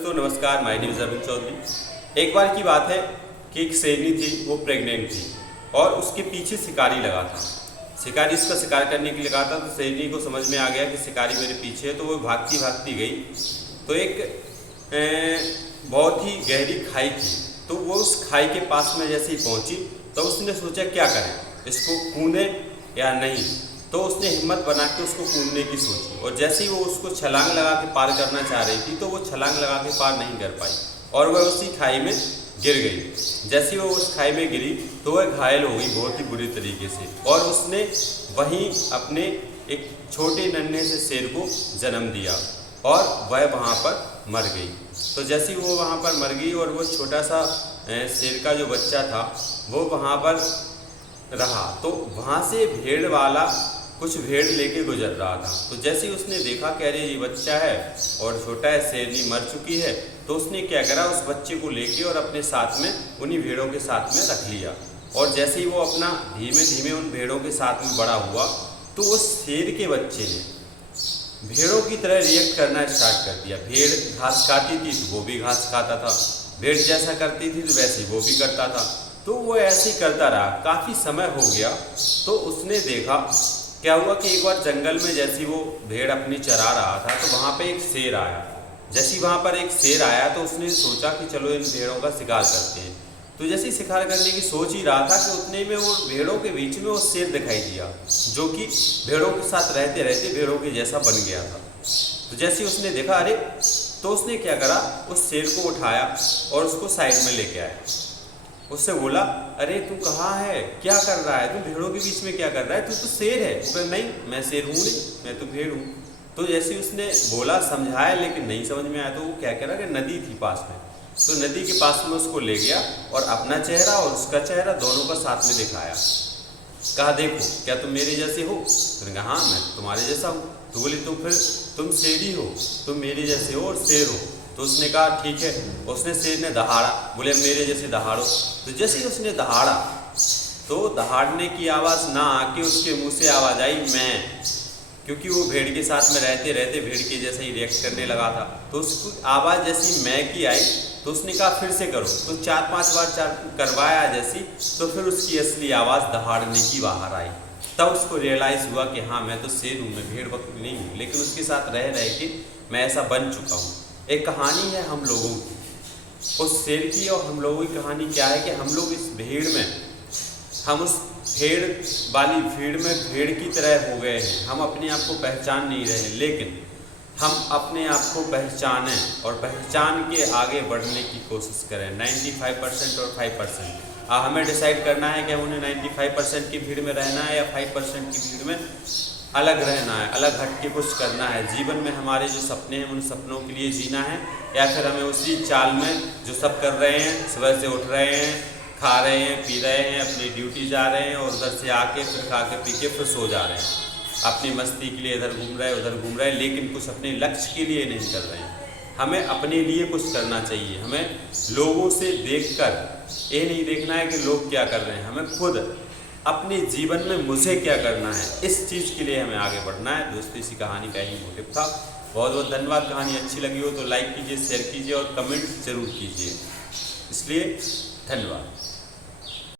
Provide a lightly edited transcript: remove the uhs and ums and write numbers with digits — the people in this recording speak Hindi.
दोस्तों नमस्कार, my name is Arvind Chaudhary. एक बार की बात है कि एक शेरनी थी, वो प्रेग्नेंट थी और उसके पीछे शिकारी लगा था। शिकारी उसका शिकार करने के लिए लगा था, तो शेरनी को समझ में आ गया कि शिकारी मेरे पीछे है, तो वो भागती भागती गई। तो एक बहुत ही गहरी खाई थी, तो वो उस खाई के पास में जैसे ही पहुंची तो उसने सोचा क्या करें, इसको कूदें या नहीं। तो उसने हिम्मत बना के उसको कूदने की सोची, और जैसे ही वो उसको छलांग लगा के पार करना चाह रही थी तो वो छलांग लगा के पार नहीं कर पाई और वह उसी खाई में गिर गई। जैसे ही वो उस खाई में गिरी तो वह घायल हो गई बहुत ही बुरी तरीके से, और उसने वहीं अपने एक छोटे नन्हे से शेर को जन्म दिया और वह वहाँ पर मर गई। तो जैसे ही वो वहाँ पर मर गई और वो छोटा सा शेर का जो बच्चा था वो वहाँ पर रहा, तो वहाँ से भेड़ वाला कुछ भेड़ लेके गुजर रहा था। तो जैसे ही उसने देखा कि अरे ये बच्चा है और छोटा है, शेरनी मर चुकी है, तो उसने क्या करा, उस बच्चे को लेके और अपने साथ में उन्हीं भेड़ों के साथ में रख लिया। और जैसे ही वो अपना धीमे धीमे उन भेड़ों के साथ में बड़ा हुआ तो उस शेर के बच्चे ने भेड़ों की तरह रिएक्ट करना स्टार्ट कर दिया। भेड़ घास खाती थी तो वो भी घास खाता था, भेड़ जैसा करती थी तो वैसे ही वो भी करता था। तो वो ऐसे ही करता रहा, काफ़ी समय हो गया। तो उसने देखा क्या हुआ कि एक बार जंगल में जैसी वो भेड़ अपनी चरा रहा था तो वहाँ पे एक शेर आया। जैसे ही वहाँ पर एक शेर आया तो उसने सोचा कि चलो इन भेड़ों का शिकार करते हैं। तो जैसे ही शिकार करने की सोच ही रहा था कि उतने में वो भेड़ों के बीच में वो शेर दिखाई दिया, जो कि भेड़ों के साथ रहते रहते भेड़ों के जैसा बन गया था। तो जैसे ही उसने देखा अरे, तो उसने क्या करा, उस शेर को उठाया और उसको साइड में लेके आया। उससे बोला अरे तू कहाँ है, क्या कर रहा है, तू भेड़ों के बीच में क्या कर रहा है, तू तो शेर है। वो नहीं, मैं शेर हूँ नहीं, मैं तो भेड़ हूँ। तो जैसे उसने बोला, समझाया, लेकिन नहीं समझ में आया, तो वो क्या करा कि नदी थी पास में, तो नदी के पास में उसको ले गया और अपना चेहरा और उसका चेहरा दोनों का साथ में दिखाया। कहा देखो क्या तुम मेरे जैसे हो? तो कहा हाँ मैं तुम्हारे जैसा हूँ। तो बोली तो फिर तुम शेर ही हो, तुम मेरे जैसे हो और शेर हो। तो उसने कहा ठीक है। उसने शेर ने दहाड़ा, बोले मेरे जैसे दहाड़ो। तो जैसे ही उसने दहाड़ा तो दहाड़ने की आवाज़ ना आके उसके मुंह से आवाज़ आई मैं, क्योंकि वो भेड़ के साथ में रहते रहते भेड़ के जैसे ही रिएक्ट करने लगा था। तो उसको आवाज़ जैसी मैं की आई तो उसने कहा फिर से करो। तो 4-5 बार करवाया जैसी, तो फिर उसकी असली आवाज़ दहाड़ने की बाहर आई। तब उसको रियलाइज़ हुआ कि हाँ मैं तो शेर हूँ, मैं भेड़ बकरी नहीं हूँ, लेकिन उसके साथ रह रह के मैं ऐसा बन चुका हूँ। एक कहानी है हम लोगों की, उस शेर की और हम लोगों की कहानी क्या है कि हम लोग इस भीड़ में, हम उस भेड़ वाली भीड़ में भेड़ की तरह हो गए हैं। हम अपने आप को पहचान नहीं रहे, लेकिन हम अपने आप को पहचानें और पहचान के आगे बढ़ने की कोशिश करें। 95% और 5%। हमें डिसाइड करना है कि उन्हें 95% की भीड़ में रहना है या 5% की भीड़ में अलग रहना है, अलग हट के कुछ करना है। जीवन में हमारे जो सपने हैं उन सपनों के लिए जीना है, या फिर हमें उसी चाल में जो सब कर रहे हैं, सुबह से उठ रहे हैं, खा रहे हैं, पी रहे हैं, अपनी ड्यूटी जा रहे हैं और उधर से आके फिर खा के पी के फिर सो जा रहे हैं, अपनी मस्ती के लिए इधर घूम रहे हैं उधर घूम रहे हैं, लेकिन कुछ अपने लक्ष्य के लिए नहीं कर रहे हैं। हमें अपने लिए कुछ करना चाहिए। हमें लोगों से देखकर ये नहीं देखना है कि लोग क्या कर रहे हैं, हमें खुद अपने जीवन में मुझे क्या करना है, इस चीज़ के लिए हमें आगे बढ़ना है। दोस्तों इसी कहानी का ही मोटिव था। बहुत बहुत धन्यवाद। कहानी अच्छी लगी हो तो लाइक कीजिए, शेयर कीजिए और कमेंट जरूर कीजिए। इसलिए धन्यवाद।